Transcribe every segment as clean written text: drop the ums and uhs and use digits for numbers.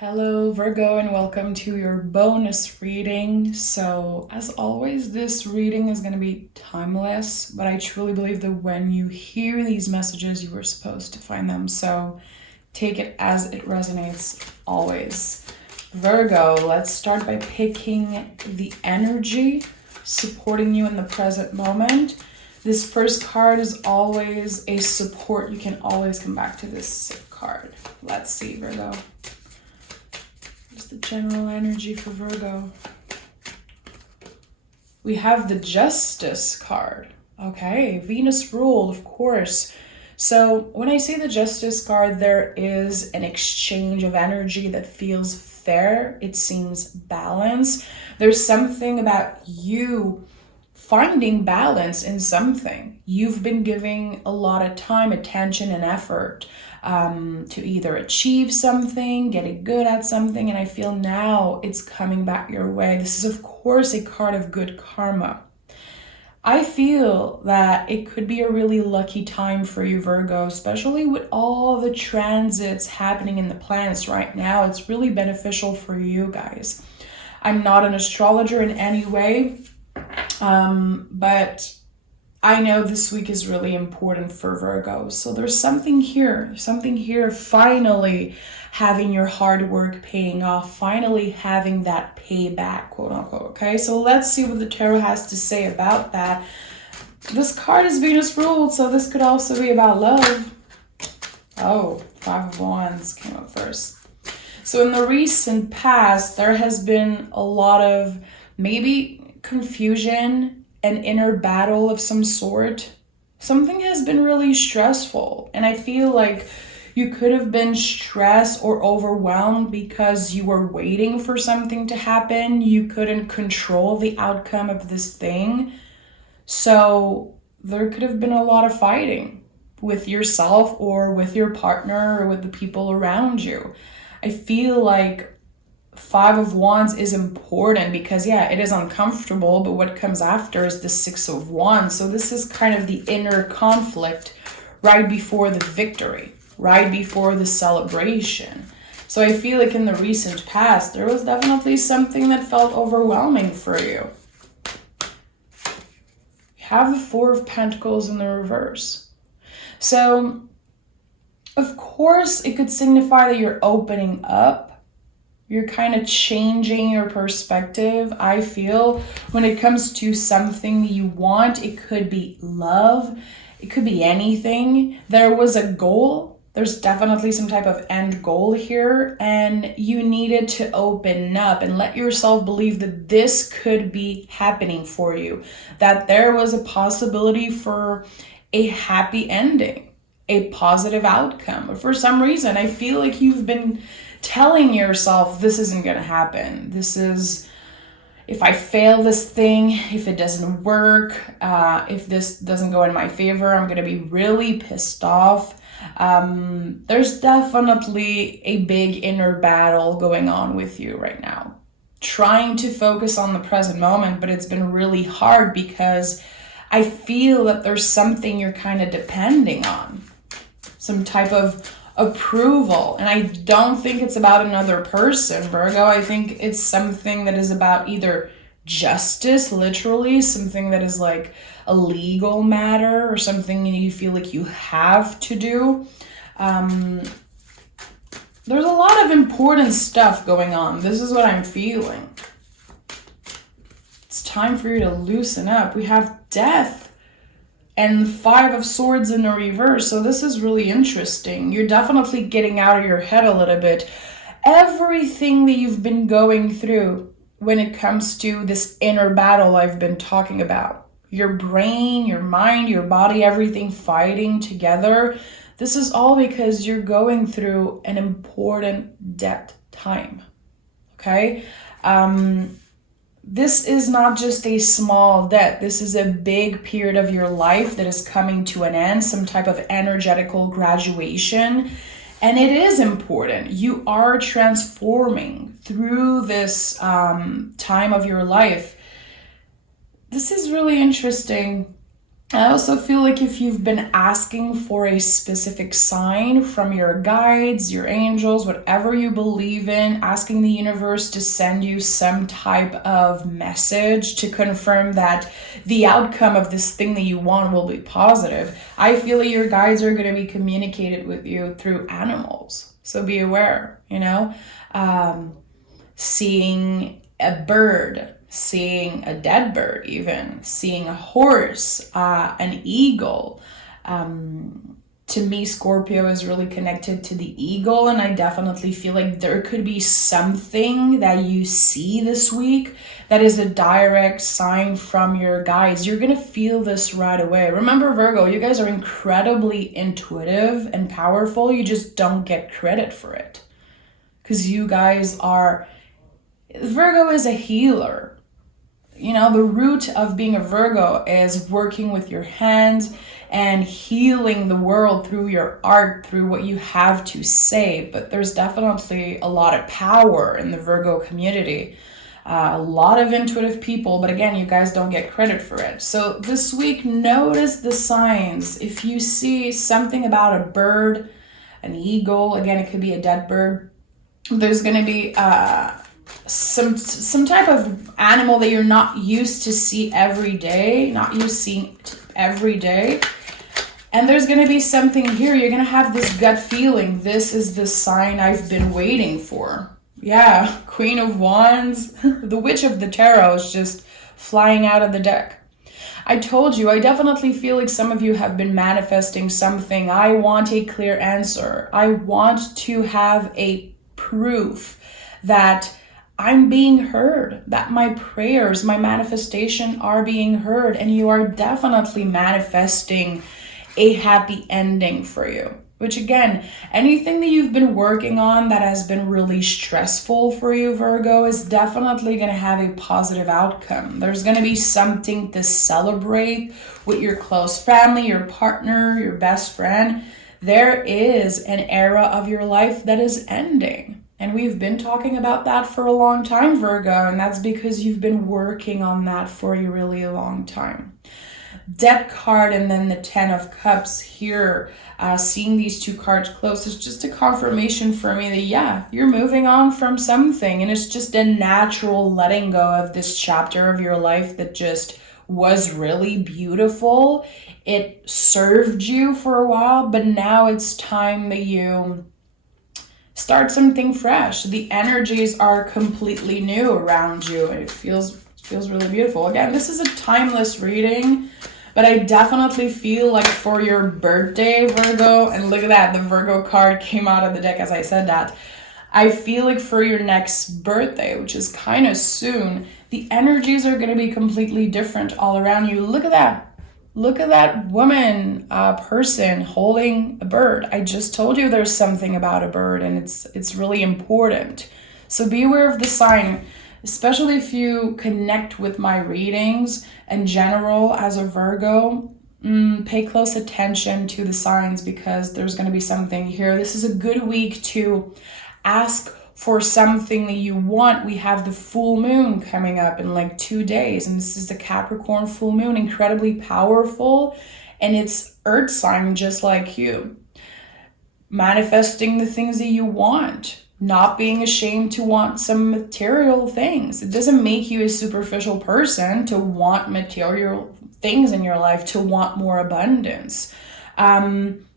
Hello, Virgo, and welcome to your bonus reading. So, as always, this reading is going to be timeless, but I truly believe that when you hear these messages, you were supposed to find them. So, take it as it resonates always. Virgo, let's start by picking the energy supporting you in the present moment. This first card is always a support. You can always come back to this card. Let's see, Virgo. The general energy for Virgo. We have the Justice card. Okay, Venus ruled, of course. So when I say the Justice card, there is an exchange of energy that feels fair. It seems balanced. There's something about you finding balance in something. You've been giving a lot of time, attention, and effort to either achieve something, getting good at something, and I feel now it's coming back your way. This is, of course, a card of good karma. I feel that it could be a really lucky time for you, Virgo, especially with all the transits happening in the planets right now. It's really beneficial for you guys. I'm not an astrologer in any way, but I know this week is really important for Virgo. So there's something here, finally having your hard work paying off, finally having that payback, quote unquote. Okay, so let's see what the tarot has to say about that. This card is Venus ruled, so this could also be about love. Oh, Five of Wands came up first. So in the recent past, there has been a lot of maybe confusion, an inner battle of some sort. Something has been really stressful, and I feel like you could have been stressed or overwhelmed because you were waiting for something to happen. You couldn't control the outcome of this thing. So there could have been a lot of fighting with yourself or with your partner or with the people around you. I feel like Five of Wands is important because, yeah, it is uncomfortable, but what comes after is the Six of Wands. So this is kind of the inner conflict right before the victory, right before the celebration. So I feel like in the recent past, there was definitely something that felt overwhelming for you. You have the Four of Pentacles in the reverse. So, of course, it could signify that you're opening up. You're kind of changing your perspective, I feel, when it comes to something you want. It could be love. It could be anything. There was a goal. There's definitely some type of end goal here, and you needed to open up and let yourself believe that this could be happening for you, that there was a possibility for a happy ending, a positive outcome. But for some reason, I feel like you've been telling yourself this isn't going to happen. This is, if I fail this thing, if it doesn't work, if this doesn't go in my favor, I'm going to be really pissed off. There's definitely a big inner battle going on with you right now. Trying to focus on the present moment, but it's been really hard because I feel that there's something you're kind of depending on. Some type of approval. And I don't think it's about another person, Virgo. I think it's something that is about either justice, literally, something that is like a legal matter or something you feel like you have to do. There's a lot of important stuff going on. This is what I'm feeling. It's time for you to loosen up. We have death and Five of Swords in the reverse. So this is really interesting. You're definitely getting out of your head a little bit. Everything that you've been going through when it comes to this inner battle I've been talking about, your brain, your mind, your body, everything fighting together. This is all because you're going through an important debt time. Okay? This is not just a small debt. This is a big period of your life that is coming to an end, some type of energetical graduation. And it is important. You are transforming through this time of your life. This is really interesting. I also feel like if you've been asking for a specific sign from your guides, your angels, whatever you believe in, asking the universe to send you some type of message to confirm that the outcome of this thing that you want will be positive, I feel like your guides are going to be communicated with you through animals. So be aware, seeing a bird, seeing a dead bird, even seeing a horse, an eagle. To me, Scorpio is really connected to the eagle, and I definitely feel like there could be something that you see this week that is a direct sign from your guides. You're gonna feel this right away. Remember, Virgo, you guys are incredibly intuitive and powerful. You just don't get credit for it because you guys are, Virgo is a healer. The root of being a Virgo is working with your hands and healing the world through your art, through what you have to say. But there's definitely a lot of power in the Virgo community. A lot of intuitive people, but again, you guys don't get credit for it. So this week, notice the signs. If you see something about a bird, an eagle, again, it could be a dead bird, there's going to be some type of animal that you're not used to see every day, and there's going to be something here. You're going to have this gut feeling. This is the sign I've been waiting for. Yeah, Queen of Wands. The Witch of the Tarot is just flying out of the deck. I told you, I definitely feel like some of you have been manifesting something. I want a clear answer. I want to have a proof that I'm being heard, that my prayers, my manifestation are being heard, and you are definitely manifesting a happy ending for you. Which again, anything that you've been working on that has been really stressful for you, Virgo, is definitely going to have a positive outcome. There's going to be something to celebrate with your close family, your partner, your best friend. There is an era of your life that is ending. And we've been talking about that for a long time, Virgo, and that's because you've been working on that for a really long time. Death card and then the 10 of Cups here, seeing these two cards close is just a confirmation for me that, yeah, you're moving on from something, and it's just a natural letting go of this chapter of your life that just was really beautiful. It served you for a while, but now it's time that you start something fresh. The energies are completely new around you, and it feels really beautiful. Again, this is a timeless reading, but I definitely feel like for your birthday, Virgo, and look at that, the Virgo card came out of the deck as I said that. I feel like for your next birthday, which is kind of soon, the energies are going to be completely different all around you. Look at that. Look at that woman, person holding a bird. I just told you there's something about a bird, and it's really important. So be aware of the sign, especially if you connect with my readings in general as a Virgo. Pay close attention to the signs because there's going to be something here. This is a good week to ask for something that you want. We have the full moon coming up in like 2 days, and this is the Capricorn full moon, incredibly powerful, and it's earth sign just like you. Manifesting the things that you want, not being ashamed to want some material things. It doesn't make you a superficial person to want material things in your life, to want more abundance.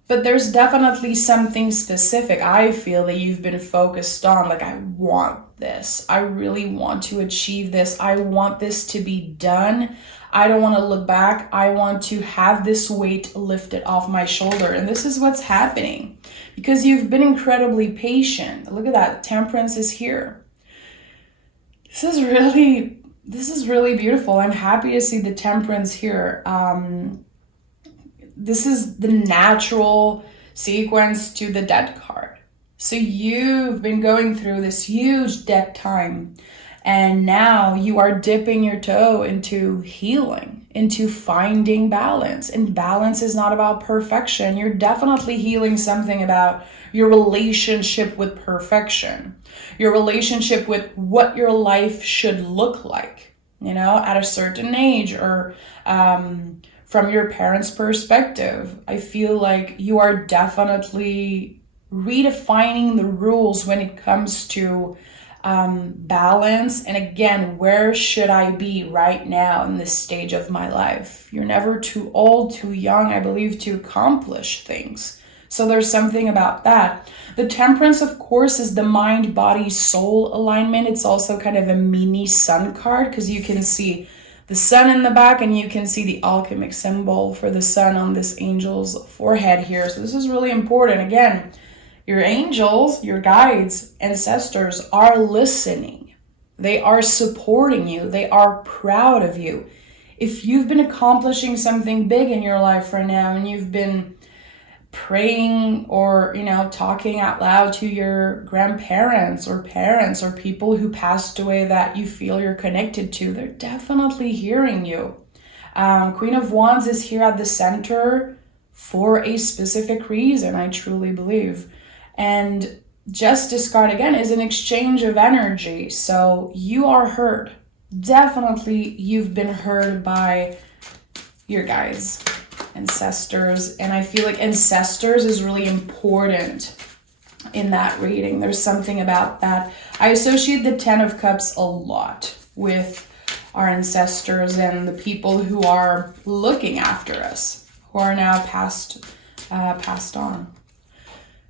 But there's definitely something specific I feel that you've been focused on. Like, I want this. I really want to achieve this. I want this to be done. I don't want to look back. I want to have this weight lifted off my shoulder. And this is what's happening because you've been incredibly patient. Look at that. Temperance is here. This is really beautiful. I'm happy to see the Temperance here. This is the natural sequence to the Death card. So you've been going through this huge death time, and now you are dipping your toe into healing, into finding balance. And balance is not about perfection. You're definitely healing something about your relationship with perfection, your relationship with what your life should look like, at a certain age, or from your parents' perspective. I feel like you are definitely redefining the rules when it comes to balance. And again, where should I be right now in this stage of my life? You're never too old, too young, I believe, to accomplish things. So there's something about that. The Temperance, of course, is the mind, body, soul alignment. It's also kind of a mini sun card because you can see the sun in the back and you can see the alchemic symbol for the sun on this angel's forehead here. So this is really important. Again, your angels, your guides, ancestors are listening. They are supporting you. They are proud of you. If you've been accomplishing something big in your life right now and you've been praying or, talking out loud to your grandparents or parents or people who passed away that you feel you're connected to, they're definitely hearing you. Queen of Wands is here at the center for a specific reason, I truly believe. And Justice card, again, is an exchange of energy. So you are heard. Definitely you've been heard by your guides, ancestors. And I feel like ancestors is really important in that reading. There's something about that. I associate the Ten of Cups a lot with our ancestors and the people who are looking after us, who are now passed on.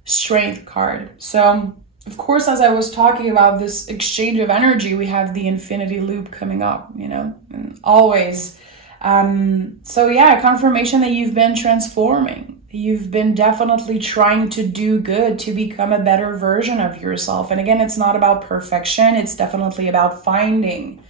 Strength card. So, of course, as I was talking about this exchange of energy, we have the infinity loop coming up, and always. So yeah, confirmation that you've been transforming. You've been definitely trying to do good, to become a better version of yourself. And again, it's not about perfection. It's definitely about finding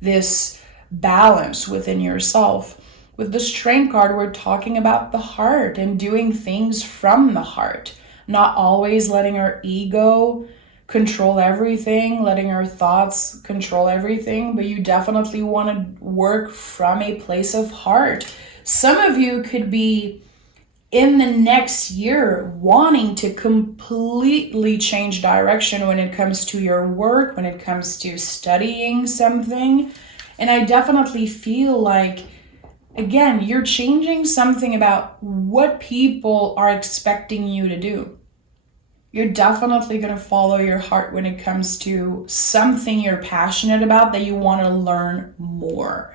this balance within yourself. With the Strength card, we're talking about the heart and doing things from the heart. Not always letting our ego control everything, letting our thoughts control everything, but you definitely want to work from a place of heart. Some of you could be in the next year wanting to completely change direction when it comes to your work, when it comes to studying something. And I definitely feel like, again, you're changing something about what people are expecting you to do. You're definitely going to follow your heart when it comes to something you're passionate about that you want to learn more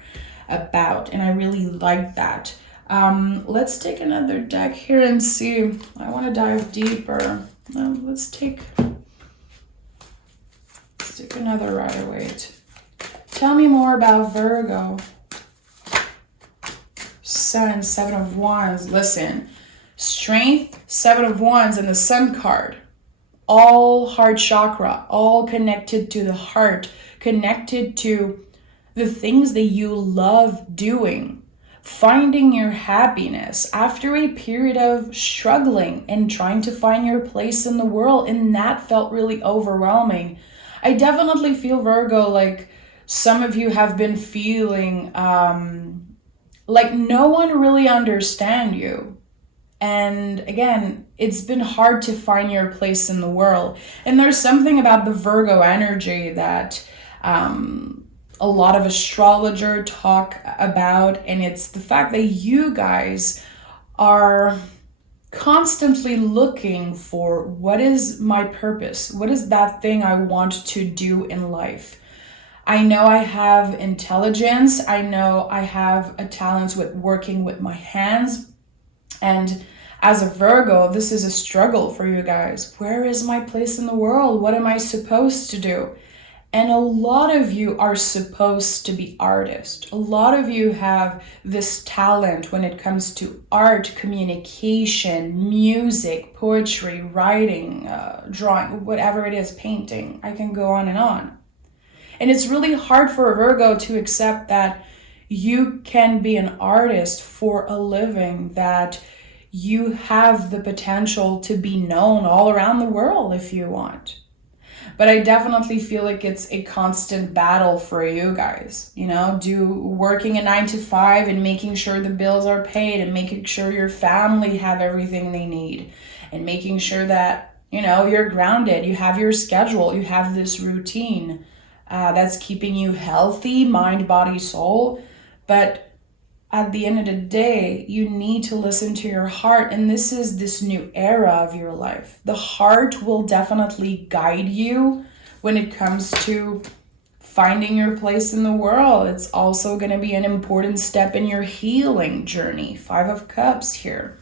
about. And I really like that. Let's take another deck here and see. I want to dive deeper. Let's take another Rider-Waite. Tell me more about Virgo. Sun, Seven of Wands. Listen, Strength, Seven of Wands, and the Sun card. All heart chakra, all connected to the heart, connected to the things that you love doing, finding your happiness after a period of struggling and trying to find your place in the world. And that felt really overwhelming. I definitely feel, Virgo, like some of you have been feeling like no one really understands you. And again, it's been hard to find your place in the world. And there's something about the Virgo energy that a lot of astrologers talk about. And it's the fact that you guys are constantly looking for, what is my purpose? What is that thing I want to do in life? I know I have intelligence. I know I have a talent with working with my hands. And as a Virgo, this is a struggle for you guys. Where is my place in the world? What am I supposed to do? And a lot of you are supposed to be artists. A lot of you have this talent when it comes to art, communication, music, poetry, writing, drawing, whatever it is, painting. I can go on and on. And it's really hard for a Virgo to accept that you can be an artist for a living, that you have the potential to be known all around the world if you want. But I definitely feel like it's a constant battle for you guys, working a 9 to 5 and making sure the bills are paid and making sure your family have everything they need and making sure that, you're grounded, you have your schedule, you have this routine that's keeping you healthy, mind, body, soul. But at the end of the day, you need to listen to your heart. And this is this new era of your life. The heart will definitely guide you when it comes to finding your place in the world. It's also going to be an important step in your healing journey. 5 of Cups here.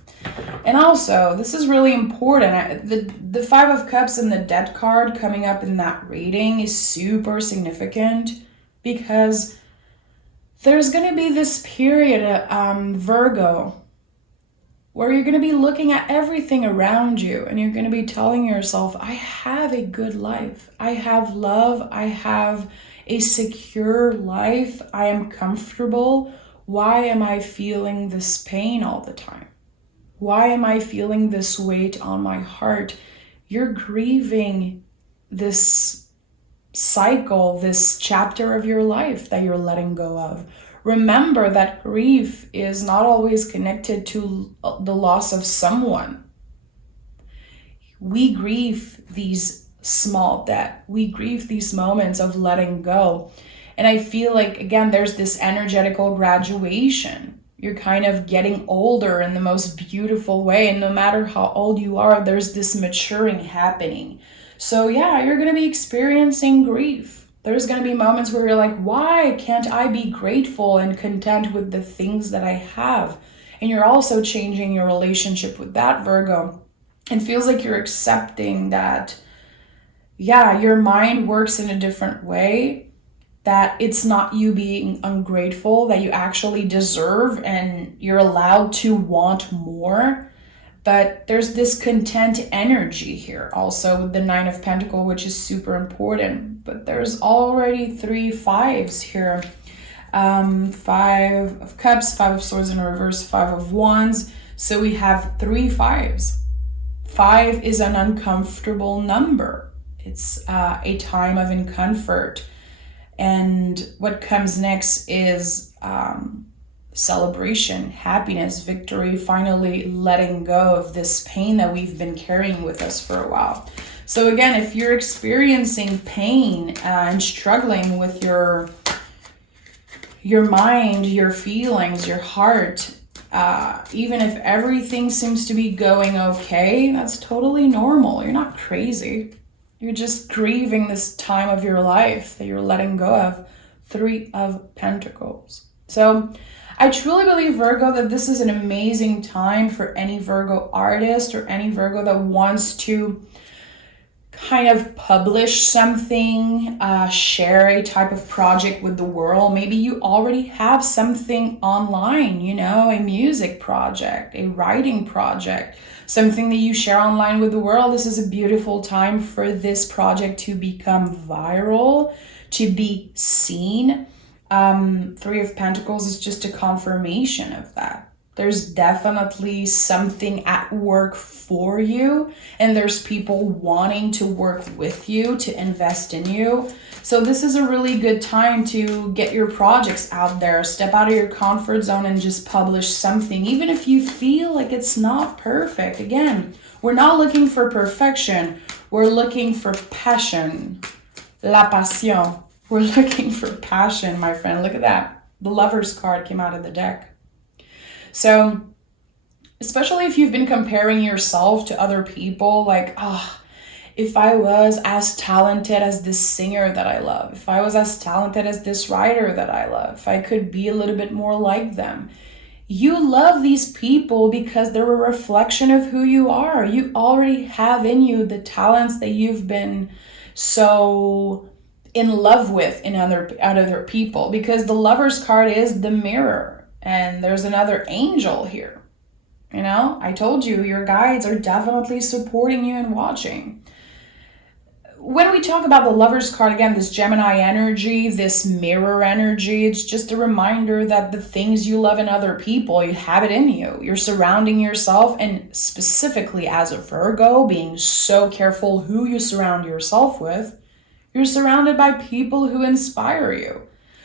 And also, this is really important. The 5 of Cups and the Death card coming up in that reading is super significant because there's going to be this period, Virgo, where you're going to be looking at everything around you and you're going to be telling yourself, I have a good life. I have love. I have a secure life. I am comfortable. Why am I feeling this pain all the time? Why am I feeling this weight on my heart? You're grieving this cycle, this chapter of your life that you're letting go of. Remember that grief is not always connected to the loss of someone. We grieve these small deaths. We grieve these moments of letting go. And I feel like, again, there's this energetical graduation. You're kind of getting older in the most beautiful way. And no matter how old you are, there's this maturing happening. So yeah, you're going to be experiencing grief. There's going to be moments where you're like, why can't I be grateful and content with the things that I have? And you're also changing your relationship with that, Virgo. It feels like you're accepting that, yeah, your mind works in a different way, that it's not you being ungrateful, that you actually deserve and you're allowed to want more. But there's this content energy here also with the 9 of Pentacles, which is super important. But there's already 3 5s here. 5 of Cups, 5 of Swords in reverse, 5 of Wands. So we have 3 5s. 5 is an uncomfortable number. It's a time of discomfort. And what comes next is celebration, happiness, victory, finally letting go of this pain that we've been carrying with us for a while. So again, if you're experiencing pain and struggling with your mind, your feelings, your heart, even if everything seems to be going okay, that's totally normal. You're not crazy. You're just grieving this time of your life that you're letting go of. 3 of Pentacles. So I truly believe, Virgo, that this is an amazing time for any Virgo artist or any Virgo that wants to kind of publish something, share a type of project with the world. Maybe you already have something online, you know, a music project, a writing project, something that you share online with the world. This is a beautiful time for this project to become viral, to be seen. 3 of Pentacles is just a confirmation of that. There's definitely something at work for you, and there's people wanting to work with you, to invest in you. So this is a really good time to get your projects out there, step out of your comfort zone and just publish something, even if you feel like it's not perfect. Again, we're not looking for perfection. We're looking for passion. La passion. We're looking for passion, my friend. Look at that. The Lover's card came out of the deck. So, especially if you've been comparing yourself to other people, like, if I was as talented as this singer that I love, if I was as talented as this writer that I love, if I could be a little bit more like them. You love these people because they're a reflection of who you are. You already have in you the talents that you've been so in love with in other people, because the Lover's card is the mirror. And there's another angel here. You know, I told you, your guides are definitely supporting you and watching. When we talk about the Lover's card, again, this Gemini energy, this mirror energy, it's just a reminder that the things you love in other people, you have it in you. You're surrounding yourself, and specifically as a Virgo, being so careful who you surround yourself with, you're surrounded by people who inspire you,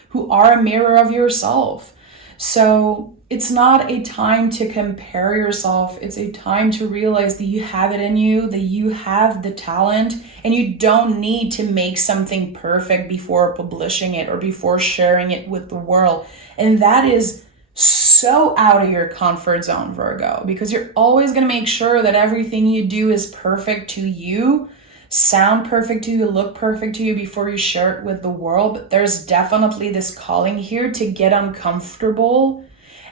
who are a mirror of yourself. So it's not a time to compare yourself. It's a time to realize that you have it in you, that you have the talent, and you don't need to make something perfect before publishing it or before sharing it with the world. And that is so out of your comfort zone, Virgo, because you're always going to make sure that everything you do is perfect to you, sound perfect to you, look perfect to you before you share it with the world. But there's definitely this calling here to get uncomfortable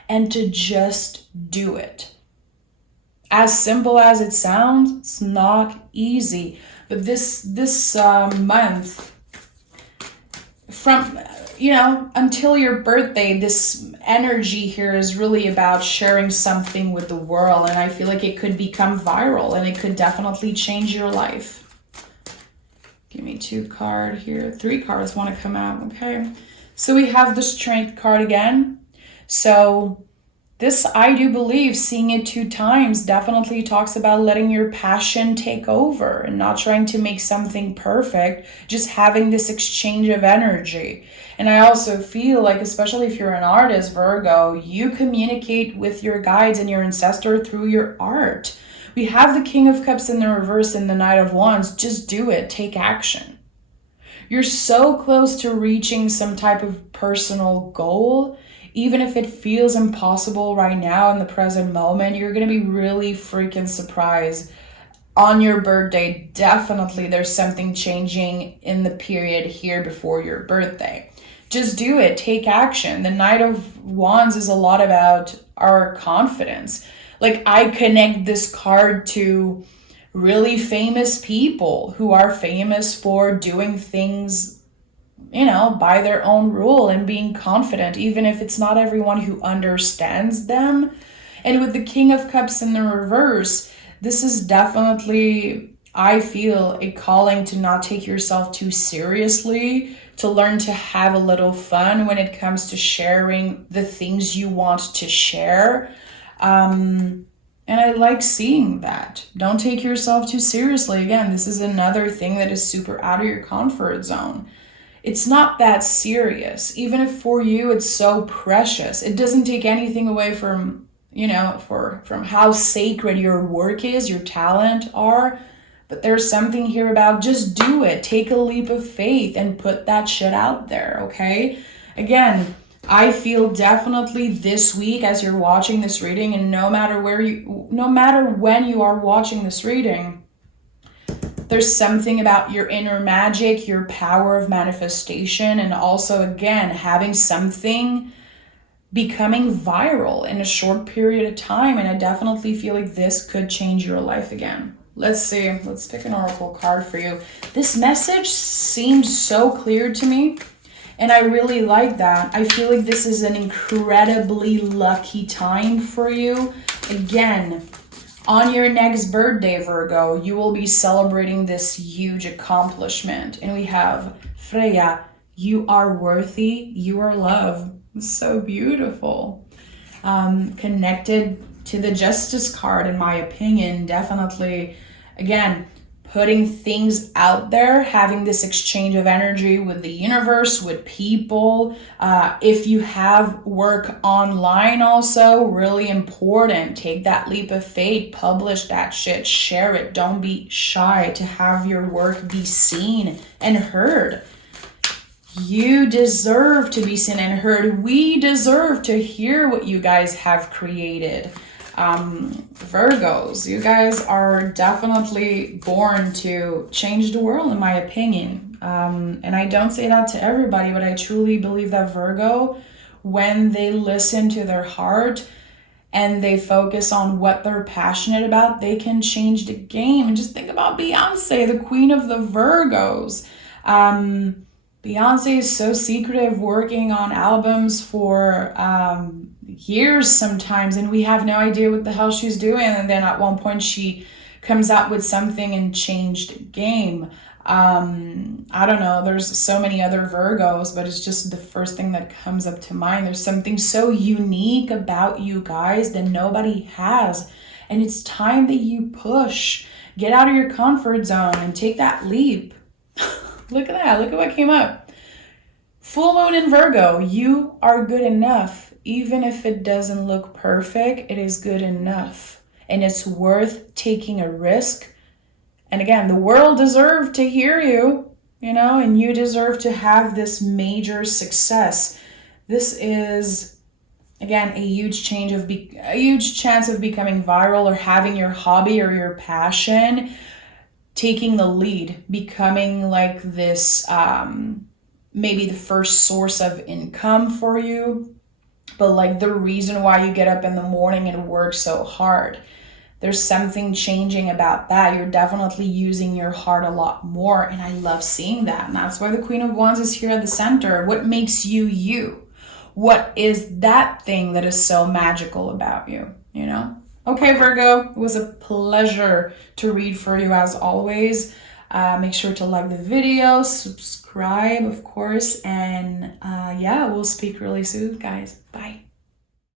and to just do it. As simple as it sounds, it's not easy. But this month, from until your birthday, this energy here is really about sharing something with the world, and I feel like it could become viral and it could definitely change your life. Give me 2 cards here. 3 cards want to come out. Okay, so we have the Strength card again. So this, I do believe, seeing it 2 times definitely talks about letting your passion take over and not trying to make something perfect, just having this exchange of energy. And I also feel like, especially if you're an artist, Virgo, you communicate with your guides and your ancestor through your art. We have the King of Cups in the reverse and the Knight of Wands. Just do it. Take action. You're so close to reaching some type of personal goal. Even if it feels impossible right now in the present moment, you're going to be really freaking surprised. On your birthday, definitely there's something changing in the period here before your birthday. Just do it. Take action. The Knight of Wands is a lot about our confidence. Like, I connect this card to really famous people who are famous for doing things by their own rule and being confident, even if it's not everyone who understands them. And with the King of Cups in the reverse, this is definitely, I feel, a calling to not take yourself too seriously, to learn to have a little fun when it comes to sharing the things you want to share. And I like seeing that. Don't take yourself too seriously. Again, this is another thing that is super out of your comfort zone. It's not that serious. Even if for you it's so precious, it doesn't take anything away from, from how sacred your work is, your talent are. But there's something here about just do it. Take a leap of faith and put that shit out there, okay? Again, I feel definitely this week as you're watching this reading, and no matter when you are watching this reading, there's something about your inner magic, your power of manifestation, and also, again, having something becoming viral in a short period of time. And I definitely feel like this could change your life again. Let's see. Let's pick an oracle card for you. This message seems so clear to me, and I really like that. I feel like this is an incredibly lucky time for you. Again, on your next birthday, Virgo, you will be celebrating this huge accomplishment. And we have Freya, you are worthy, you are loved. It's so beautiful. Connected to the Justice card, in my opinion, definitely, again, putting things out there, having this exchange of energy with the universe, with people. If you have work online also, really important. Take that leap of faith, publish that shit, share it. Don't be shy to have your work be seen and heard. You deserve to be seen and heard. We deserve to hear what you guys have created. Virgos, you guys are definitely born to change the world, in my opinion. And I don't say that to everybody, but I truly believe that Virgo, when they listen to their heart and they focus on what they're passionate about, they can change the game. And just think about Beyonce, the queen of the Virgos. Beyonce is so secretive, working on albums for years sometimes, and we have no idea what the hell she's doing. And then at one point she comes out with something and changed the game. I don't know, there's so many other Virgos, but it's just the first thing that comes up to mind. There's something so unique about you guys that nobody has, and it's time that you push. Get out of your comfort zone and take that leap. Look at that. Look at what came up. Full moon in Virgo. You are good enough. Even if it doesn't look perfect, it is good enough. And it's worth taking a risk. And again, the world deserves to hear you, and you deserve to have this major success. This is Again, a huge chance of becoming viral or having your hobby or your passion taking the lead, becoming like this, maybe the first source of income for you, but like the reason why you get up in the morning and work so hard. There's something changing about that. You're definitely using your heart a lot more, and I love seeing that. And that's why the Queen of Wands is here at the center. What makes you you? What is that thing that is so magical about you, you know? Okay, Virgo, it was a pleasure to read for you as always. Make sure to like the video, subscribe, of course, and yeah, we'll speak really soon, guys. Bye.